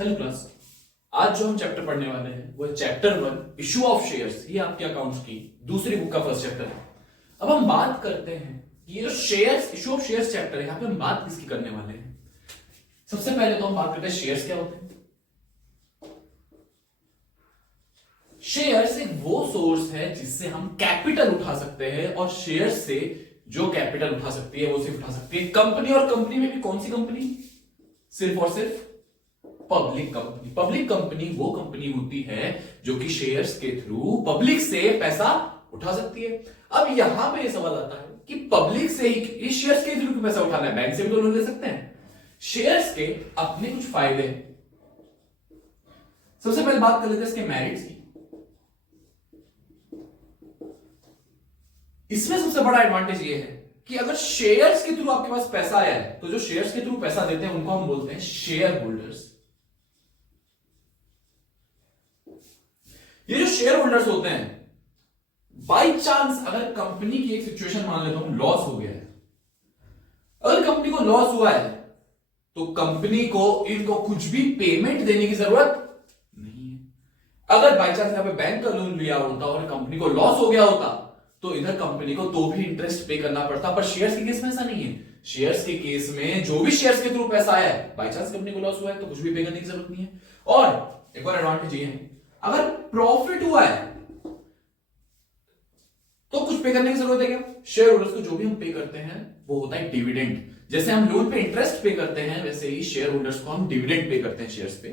Hello class. आज जो हम चैप्टर पढ़ने वाले हैं वो है चैप्टर 1 इशू ऑफ शेयर्स। ये आपके अकाउंट्स की दूसरी बुक का फर्स्ट चैप्टर है। अब हम बात करते हैं कि ये जो shares issue of shares chapter है, यहां पे हम बात किसकी करने वाले हैं। सबसे पहले तो हम बात करते हैं शेयर्स क्या होते हैं। शेयर्स एक वो सोर्स है जिससे हम कैपिटल उठा सकते हैं, और शेयर्स से जो कैपिटल उठा सकती है वो सिर्फ उठा सकती है कंपनी। और कंपनी में भी कौन सी कंपनी? सिर्फ और सिर्फ पब्लिक कंपनी। पब्लिक कंपनी वो कंपनी होती है जो कि शेयर्स के थ्रू पब्लिक से पैसा उठा सकती है। अब यहां पे ये सवाल आता है कि पब्लिक से ही इस शेयर्स के थ्रू पैसा उठाना है, बैंक से भी तो लोन ले सकते हैं। शेयर्स के अपने कुछ फायदे हैं। सबसे पहले बात कर लेते हैं इसके मेरिट्स की। इसमें सबसे बड़ा एडवांटेज ये है कि अगर शेयर्स के थ्रू आपके पास पैसा आया है तो जो शेयर्स के थ्रू पैसा देते हैं उनको हम बोलते हैं शेयर होल्डर्स। ये जो शेयर होल्डर्स होते हैं, बाई चांस अगर कंपनी की एक सिचुएशन मान लेता हूं लॉस हो गया है, अगर कंपनी को लॉस हुआ है तो कंपनी को इनको कुछ भी पेमेंट देने की जरूरत नहीं है। अगर बाई चांस यहां पे बैंक का लोन लिया होता और कंपनी को लॉस हो गया होता तो इधर कंपनी को तो भी इंटरेस्ट पे करना पड़ता, पर शेयर्स के केस में ऐसा नहीं है। शेयर्स के केस में जो भी शेयर्स के थ्रू पैसा आया है, बाई चांस कंपनी को लॉस हुआ है तो कुछ भी पे करने की जरूरत नहीं है। और एक और एडवांटेज ये है, अगर प्रॉफिट हुआ है तो कुछ पे करने की जरूरत है क्या? शेयर होल्डर्स को जो भी हम पे करते हैं वो होता है डिविडेंड। जैसे हम लोन पे इंटरेस्ट पे करते हैं वैसे ही शेयर होल्डर्स को हम डिविडेंड पे करते हैं शेयर्स पे।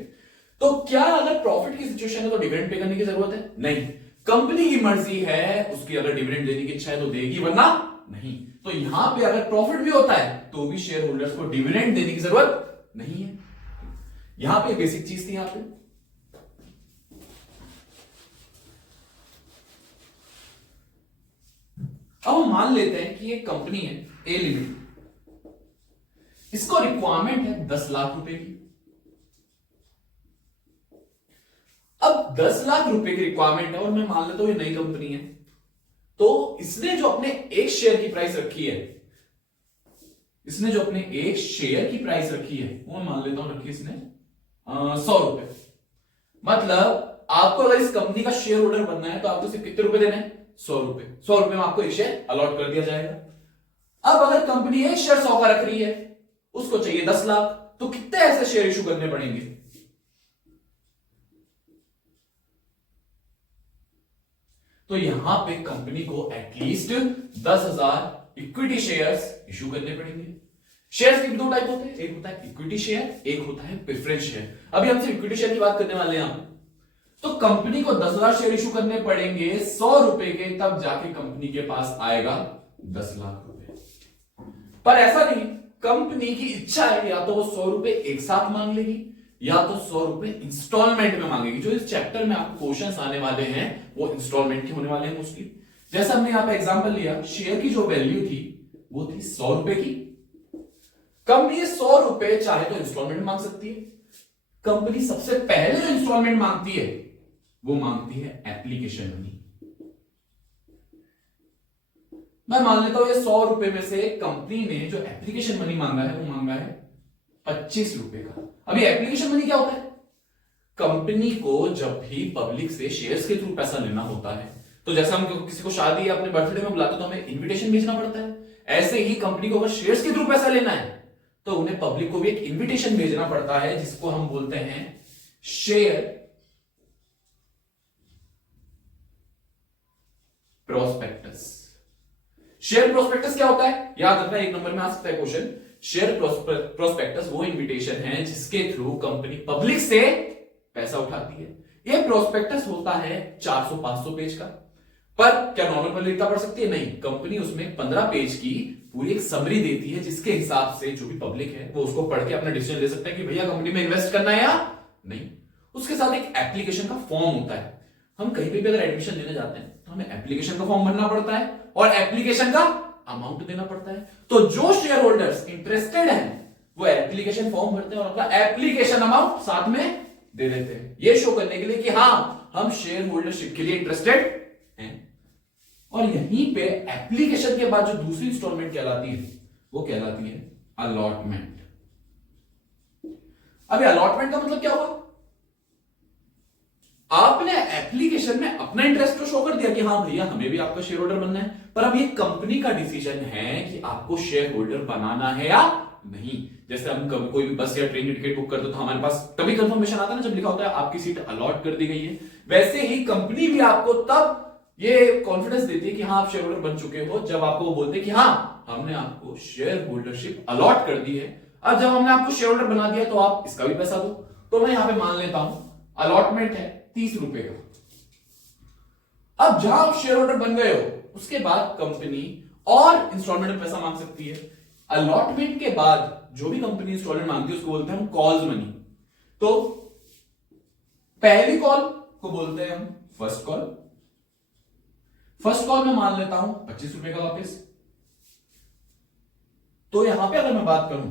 तो क्या अगर प्रॉफिट की सिचुएशन है तो डिविडेंड पे करने की जरूरत है? नहीं। कंपनी की मर्जी है, उसकी अगर डिविडेंड देने की इच्छा है तो देगी, वरना नहीं। तो यहां पे अगर प्रॉफिट भी होता है तो भी शेयर होल्डर्स को डिविडेंड देने की जरूरत नहीं है। यहां पे बेसिक चीज थी। यहां पे अब हम मान लेते हैं कि एक कंपनी है ए लिमिटेड, इसको रिक्वायरमेंट है 10 लाख रुपए की। अब 10 लाख रुपए की रिक्वायरमेंट है और मैं मान लेता हूं ये नई कंपनी है, तो इसने जो अपने एक शेयर की प्राइस रखी है, इसने जो अपने एक शेयर की प्राइस रखी है वो मैं मान लेता हूं रखी इसने 100 रुपए। मतलब आपको अगर इस कंपनी का शेयर होल्डर बनना है तो आपको सिर्फ कितने रुपए देने हैं? 100 रुपए। 100 रुपए में आपको एक शेयर अलॉट कर दिया जाएगा। अब अगर कंपनी एक शेयर 100 का रख रही है, उसको चाहिए 10 लाख, तो कितने ऐसे शेयर इशू करने पड़ेंगे? तो यहां पे कंपनी को एटलीस्ट 10,000 इक्विटी शेयर्स इशू करने पड़ेंगे। शेयर्स के भी दो टाइप होते हैं, एक होता है इक्विटी शेयर, एक होता है प्रेफरेंस शेयर। अभी हम सिर्फ इक्विटी शेयर की बात करने वाले हैं यहां। तो कंपनी को 10,000 शेयर इशू करने पड़ेंगे 100 रुपए के, तब जाके कंपनी के पास आएगा 10 लाख रुपए। पर ऐसा नहीं, कंपनी की इच्छा है या तो वो 100 रुपए एक साथ मांग लेगी या तो 100 रुपए इंस्टॉलमेंट में मांगेगी। जो इस चैप्टर में आपको क्वेश्चंस आने वाले हैं वो इंस्टॉलमेंट के होने वाले हैं मोस्टली। जैसे हमने यहां पे एग्जांपल लिया, शेयर की जो वैल्यू थी वो थी 100 रुपए की। कंपनी 100 रुपए चाहे तो इंस्टॉलमेंट मांग सकती है। कंपनी सबसे पहले जो इंस्टॉलमेंट मांगती है वो मांगती है एप्लीकेशन मनी। मैं मान लेता हूं ये 100 रुपए में से कंपनी ने जो एप्लीकेशन मनी मांगा है वो मांगा है 25 रुपए का। अभी एप्लीकेशन मनी क्या होता है? कंपनी को जब भी पब्लिक से शेयर्स के थ्रू पैसा लेना होता है, तो जैसे हम किसी को शादी या अपने बर्थडे में बुलाते तो हमें इन्विटेशन भेजना पड़ता है, ऐसे ही कंपनी को अगर शेयर्स के थ्रू पैसा लेना है तो उन्हें पब्लिक को भी एक इन्विटेशन भेजना पड़ता है, जिसको हम बोलते हैं शेयर प्रोस्पेक्टस। शेयर प्रोस्पेक्टस क्या होता है? याद रखना, एक नंबर में आ सकता है क्वेश्चन। शेयर प्रोस्पेक्टस वो इन्विटेशन है जिसके थ्रू कंपनी पब्लिक से पैसा उठाती है। ये प्रोस्पेक्टस होता है 400-500 पेज का। पर क्या नॉर्मल पब्लिक पढ़ सकती है? नहीं। कंपनी उसमें 15 पेज की पूरी एक समरी देती है, जिसके हिसाब से जो भी पब्लिक है वो उसको पढ़ के अपना डिसीजन ले सकता है कि भैया कंपनी में इन्वेस्ट करना है या नहीं। उसके साथ एक एप्लीकेशन का फॉर्म होता है। हम कहीं पे भी अगर एडमिशन लेने जाते हैं तो हमें एप्लीकेशन का फॉर्म भरना पड़ता है और एप्लीकेशन का अमाउंट देना पड़ता है। तो जो शेयर होल्डर्स इंटरेस्टेड हैं वो एप्लीकेशन फॉर्म भरते हैं और अपना एप्लीकेशन अमाउंट साथ में दे देते हैं, ये शो करने के लिए कि हां हम शेयर होल्डरशिप के लिए इंटरेस्टेड हैं। और यहीं पे एप्लीकेशन के बाद जो दूसरी इंस्टॉलमेंट कहलाती है वो कहलाती है अलॉटमेंट। अभी अलॉटमेंट का मतलब क्या हुआ? आपने एप्लीकेशन में अपना इंटरेस्ट तो शो कर दिया कि हाँ भैया हमें भी आपका शेयर होल्डर बनना है, पर अब ये कंपनी का डिसीजन है कि आपको शेयर होल्डर बनाना है या नहीं। जैसे हम कभी कोई भी बस या ट्रेन की टिकट बुक करते तो हमारे पास तभी कंफर्मेशन आता है ना जब लिखा होता है आपकी सीट अलॉट कर दी गई है। वैसे ही कंपनी भी आपको तब ये कॉन्फिडेंस देती है कि हाँ आप शेयर होल्डर बन चुके हो जब आपको वो बोलते हैं कि हाँ हमने आपको शेयर होल्डरशिप अलॉट कर दी है। अब जब हमने आपको शेयर होल्डर बना दिया तो आप इसका भी पैसा दो। तो मैं यहां पे मान लेता हूं अलॉटमेंट है 30 रुपए का। अब जहां आप शेयर होल्डर बन गए हो उसके बाद कंपनी और इंस्टॉलमेंट में पैसा मांग सकती है। अलॉटमेंट के बाद जो भी कंपनी इंस्टॉलमेंट मांगती है उसको बोलते हैं हम कॉल्स मनी। तो पहली कॉल को बोलते हैं हम फर्स्ट कॉल। फर्स्ट कॉल में मान लेता हूं 25 रुपए का वापस। तो यहां पे अगर मैं बात करूं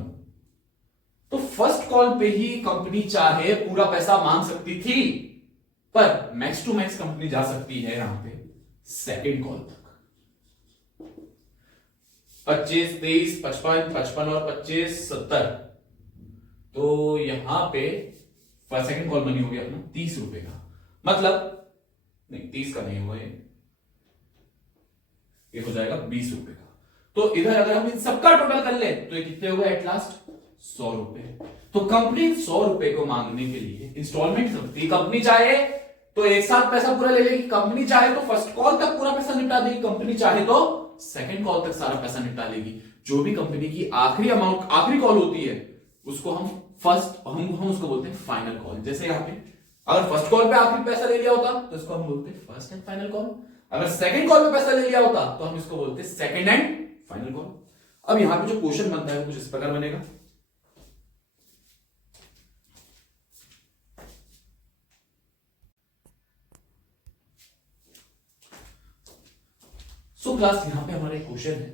तो फर्स्ट कॉल पे ही कंपनी चाहे पूरा पैसा मांग सकती थी, पर मैक्स टू मैक्स कंपनी जा सकती है यहां पे सेकंड कॉल तक। 25, 23, 55, 55 और 25, 70। तो यहां पे सेकंड कॉल मनी हो गया अपना 30 रुपए का। मतलब नहीं 30 का नहीं होगा, ये हो जाएगा 20 रुपए का। तो इधर अगर हम इन सबका टोटल कर ले तो ये कितने हो गए एट लास्ट 100 रुपए। तो कंपनी 100 रुपए को मांगने के लिए इंस्टॉलमेंट सकती है। कंपनी चाहे तो एक साथ पैसा पूरा ले लेगी, कंपनी चाहे तो फर्स्ट कॉल तक पूरा पैसा निपटा देगी, कंपनी चाहे तो सेकंड कॉल तक सारा पैसा निपटा लेगी। जो भी कंपनी की आखिरी अमाउंट आखिरी कॉल होती है उसको हम फर्स्ट हम उसको बोलते हैं फाइनल कॉल। जैसे यहां पे अगर फर्स्ट कॉल पे आखिरी पैसा ले लिया होता तो इसको हम बोलते हैं फर्स्ट एंड फाइनल कॉल। अगर सेकंड कॉल पे पैसा ले लिया होता तो हम इसको बोलते हैं सेकंड एंड फाइनल कॉल। अब यहां पे जो क्वेश्चन बनता है वो कुछ इस प्रकार बनेगा। सो क्लास यहां पे हमारा एक क्वेश्चन है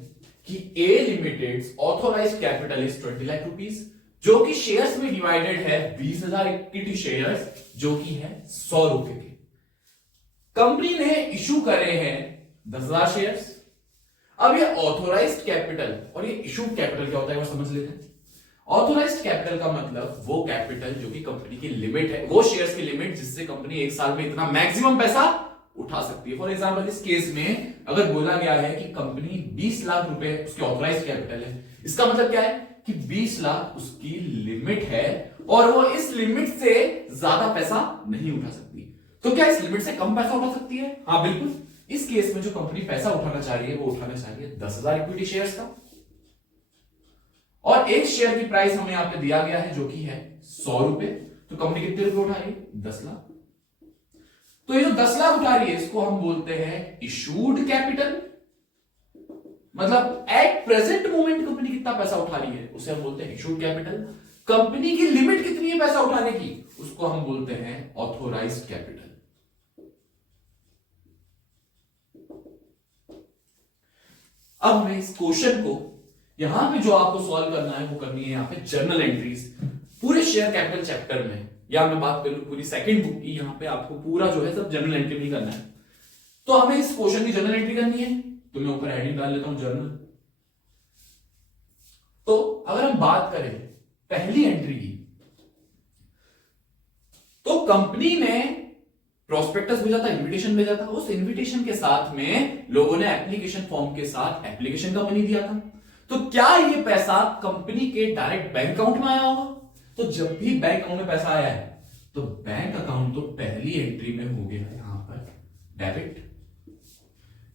कि a limited authorized capital is 20 lakh rupees, जो कि शेयर्स में डिवाइडेड है 20,000 इक्विटी शेयर्स जो कि है 100 रुपए के। कंपनी ने इशू करे हैं 10,000 शेयर्स। अब ये ऑथोराइज्ड कैपिटल और ये इशूड कैपिटल क्या होता है वो समझ लेते हैं। ऑथोराइज्ड कैपिटल का मतलब वो कैपिटल जो कि कंपनी की लिमिट है, वो शेयर्स की लिमिट जिससे कंपनी एक साल में इतना मैक्सिमम पैसा उठा सकती है। फॉर एग्जांपल इस केस में अगर बोला गया है कि कंपनी 20 लाख रुपए उसकी ऑथोराइज्ड कैपिटल है, इसका मतलब क्या है कि 20 लाख उसकी लिमिट है और वो इस लिमिट से ज्यादा पैसा नहीं उठा सकती। तो क्या इस लिमिट से कम पैसा उठा सकती है? हाँ बिल्कुल। इस केस में जो कंपनी पैसा उठाना चाह रही है वो उठाना चाह रही है 10,000 इक्विटी शेयर्स का, और एक शेयर की प्राइस हमें यहां पे दिया गया है जो कि है 100 रुपए। तो कंपनी कितने रुपए उठा रही है? 10 लाख। तो ये जो 10 लाख उठा रही है इसको हम बोलते हैं इशूड कैपिटल। मतलब एट प्रेजेंट मोमेंट कंपनी कितना पैसा उठा रही है उसे हम बोलते हैं इशूड कैपिटल। कंपनी की लिमिट कितनी है पैसा उठाने की उसको हम बोलते हैं ऑथोराइज्ड कैपिटल। अब हमें इस क्वेश्चन को यहां पे जो आपको सॉल्व करना है वो करनी है यहां पे जर्नल एंट्रीज पूरे शेयर कैपिटल चैप्टर में, या मैं बात करूं पूरी सेकंड बुक की, यहां पे आपको पूरा जो है सब जर्नल एंट्री नहीं करना है। तो हमें इस क्वेश्चन की जर्नल एंट्री करनी है, तो मैं ऊपर हेडिंग डाल लेता हूं जर्नल। तो अगर हम बात करें पहली एंट्री की, तो कंपनी ने प्रोस्पेक्टस भेजा था, इन्विटेशन भेजा था, उस इन्विटेशन के साथ में लोगों ने एप्लीकेशन फॉर्म के साथ एप्लीकेशन का मनी दिया था। तो क्या ये पैसा कंपनी के डायरेक्ट बैंक अकाउंट में आया होगा? तो जब भी बैंक अकाउंट में पैसा आया है तो बैंक अकाउंट तो पहली एंट्री में हो गया यहां पर डेबिट।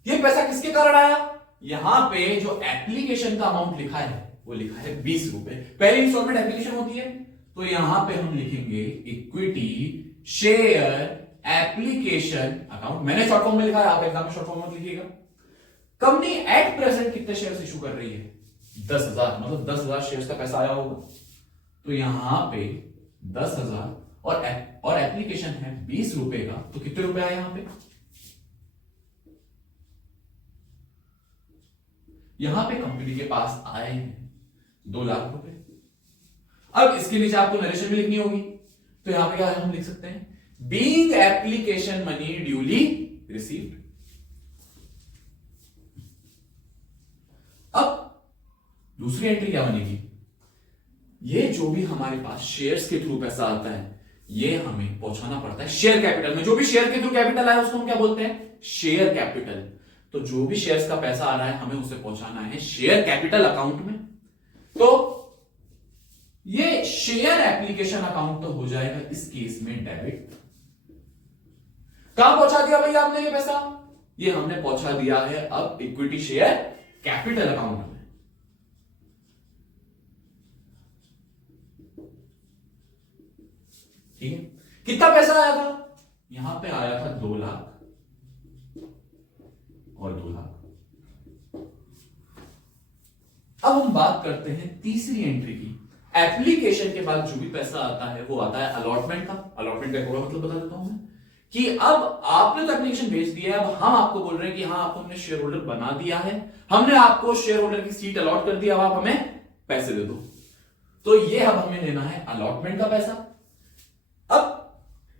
ये पैसा किसके कारण आया? यहां पे जो एप्लीकेशन का अमाउंट लिखा है वो लिखा है 20 रुपए। पहली इंस्टॉलमेंट एप्लीकेशन होती है तो यहां पे हम लिखेंगे इक्विटी शेयर एप्लीकेशन अकाउंट। मैंने शॉर्ट फॉर्म में लिखा है, आप एग्जाम में शॉर्ट फॉर्म में लिखिएगा। कंपनी एट प्रेजेंट कितने शेयर्स इशू कर रही है? 10,000, मतलब 10,000 शेयर्स का पैसा आया होगा। तो यहां पे 10,000 और एप्लीकेशन है 20 रुपए का, तो कितने रुपए आए यहां पे? यहां पे कंपनी के पास आए हैं 2 लाख रुपए। अब इसके नीचे आपको नरेशन भी लिखनी होगी, तो यहां पे क्या हम लिख सकते हैं? Being application money duly received. अब दूसरी एंट्री क्या बनेगी? ये जो भी हमारे पास शेयर्स के थ्रू पैसा आता है ये हमें पहुंचाना पड़ता है शेयर कैपिटल में। जो भी शेयर के थ्रू कैपिटल आया उसको हम क्या बोलते हैं? Share capital. तो जो भी शेयर्स का पैसा आ रहा है हमें उसे पहुंचाना है शेयर कैपिटल अकाउंट में। तो ये शेयर एप्लीकेशन अकाउंट तो हो जाएगा इस केस में डेबिट। कहां पहुंचा दिया भैया आपने ये पैसा? ये हमने पहुंचा दिया है अब इक्विटी शेयर कैपिटल अकाउंट में। ठीक है, कितना पैसा आया था? यहां पे आया था 2 लाख और 2 लाख। अब हम बात करते हैं तीसरी एंट्री की। एप्लीकेशन के बाद जो भी पैसा आता है वो आता है अलॉटमेंट का। अलॉटमेंट का पूरा मतलब बता देता हूं मैं कि अब आपने तो एप्लीकेशन भेज दिया है, अब हम आपको बोल रहे हैं कि हाँ आपको हमने शेयर होल्डर बना दिया है, हमने आपको शेयर होल्डर की सीट अलॉट कर दिया, अब आप हमें पैसे दे दो। तो ये अब हमें लेना है अलॉटमेंट का पैसा। अब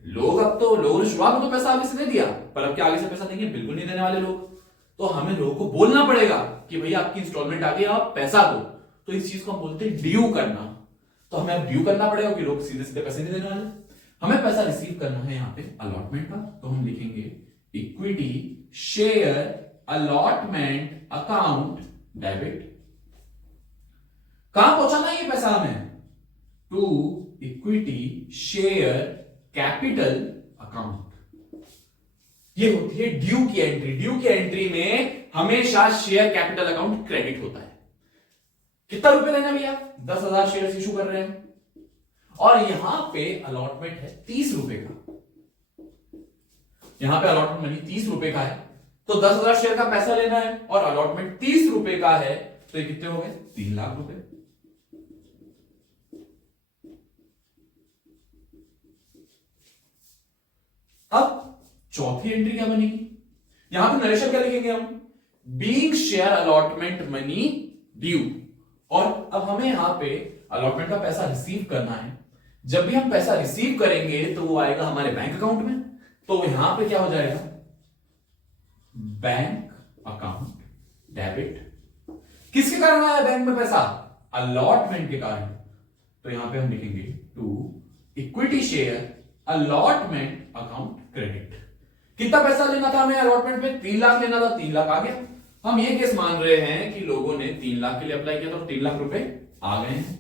लोगों ने शुरुआत में तो पैसा आगे से दे दिया, पर अब क्या आगे से पैसा देंगे? बिल्कुल नहीं देने वाले लोग। तो हमें लोगों को बोलना पड़ेगा कि भैया आपकी इंस्टॉलमेंट आ गई, आप पैसा दो। तो इस चीज को हम बोलते हैं ड्यू करना। तो हमें अब ड्यू करना पड़ेगा कि लोग सीधे सीधे पैसे नहीं देने वाले। हमें पैसा रिसीव करना है यहां पे अलॉटमेंट का। तो हम लिखेंगे equity share allotment account debit. कहां पहुंचाना है ये पैसा हमें? To equity share capital account. ये होती है ड्यू की एंट्री। ड्यू की एंट्री में हमेशा शेयर कैपिटल अकाउंट क्रेडिट होता है। कितना रुपए देना भैया? 10,000 शेयर इशू कर रहे हैं और यहां पे अलॉटमेंट है 30 रुपए का। यहां पे अलॉटमेंट मनी 30 रुपए का है, तो 10,000 शेयर का पैसा लेना है और अलॉटमेंट 30 रुपए का है, तो ये कितने हो गए? 3 लाख रुपए। अब चौथी एंट्री क्या बनेगी? यहां पे नरेशन क्या लिखेंगे हम? Being share allotment money due. और अब हमें यहां पे अलॉटमेंट का पैसा रिसीव करना है। जब भी हम पैसा रिसीव करेंगे तो वो आएगा हमारे बैंक अकाउंट में। तो यहां पे क्या हो जाएगा? Bank account debit. किसके कारण आया बैंक में पैसा? अलॉटमेंट के कारण। तो यहां पे हम लिखेंगे to equity share allotment account credit. कितना पैसा लेना था हमें अलॉटमेंट में? 3 लाख लेना था, 3 लाख आ गया। हम ये केस मान रहे हैं कि लोगों ने 3 लाख के लिए अप्लाई किया तो 3 लाख रुपए आ गए हैं।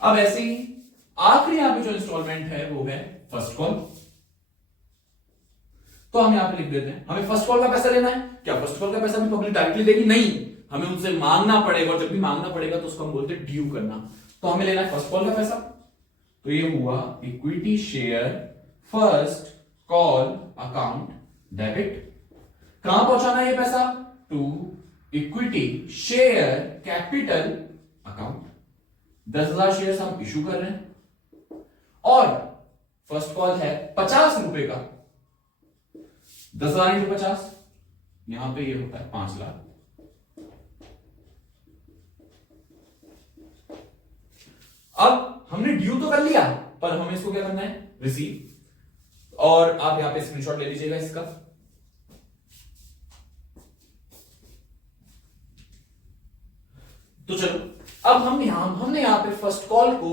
अब ऐसे ही आखिरी यहां पे जो इंस्टॉलमेंट है वो है फर्स्ट कॉल। तो हम यहां पे लिख देते हैं हमें फर्स्ट कॉल का पैसा लेना है। क्या फर्स्ट कॉल का पैसा हमें पब्लिक डायरेक्टली देगी? नहीं, हमें उनसे मांगना पड़ेगा, और जब भी मांगना पड़ेगा तो उसको हम बोलते हैं ड्यू करना। तो हमें लेना है फर्स्ट कॉल का पैसा। तो ये हुआ equity share first call account debit. कहां पहुंचाना है ये पैसा? To equity share capital account. 10,000 share हम इशू कर रहे हैं और फर्स्ट कॉल है 50 रुपए का। 10,000 इंटू 50, यहां पे ये होता है 5 लाख। अब हमने ड्यू तो कर लिया, पर हमें इसको क्या करना है? रिसीव। और आप यहां पे स्क्रीनशॉट ले लीजिएगा इसका। तो चलो, अब हमने यहां पे फर्स्ट कॉल को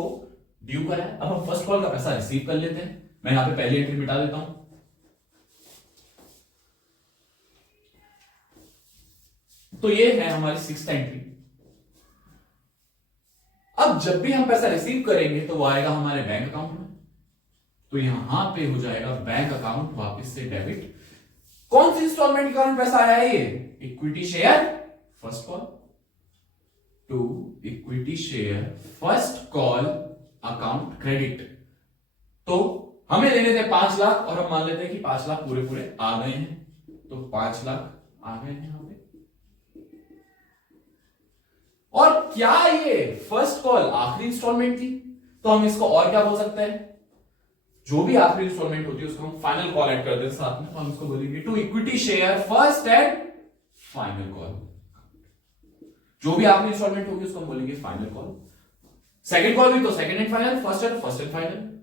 ड्यू करा है। अब हम फर्स्ट कॉल का पैसा रिसीव कर लेते हैं। मैं यहां पे पहली एंट्री मिटा देता हूं। तो ये है हमारी 6th एंट्री। अब जब भी हम पैसा रिसीव करेंगे तो वो आएगा हमारे बैंक अकाउंट में। तो यहां पे हो जाएगा बैंक अकाउंट वापस से डेबिट। कौन सी इंस्टॉलमेंट के कारण पैसा आया है? ये equity share first call to equity share first call account credit. तो हमें लेने थे 5 लाख और हम मान लेते हैं कि 5 लाख पूरे पूरे आ गए हैं। तो 5 लाख आ गए हैं यहां पे। और क्या ये फर्स्ट कॉल आखिरी इंस्टॉलमेंट थी? तो हम इसको और क्या बोल सकते हैं? जो भी आखिरी इंस्टॉलमेंट होती है उसको हम फाइनल कॉल ऐड कर देते हैं साथ में। तो हम इसको बोलेंगे to equity share first and final call. जो भी आखिरी इंस्टॉलमेंट होगी उसको हम बोलेंगे फाइनल कॉल। सेकंड कॉल भी तो second and final, first and final.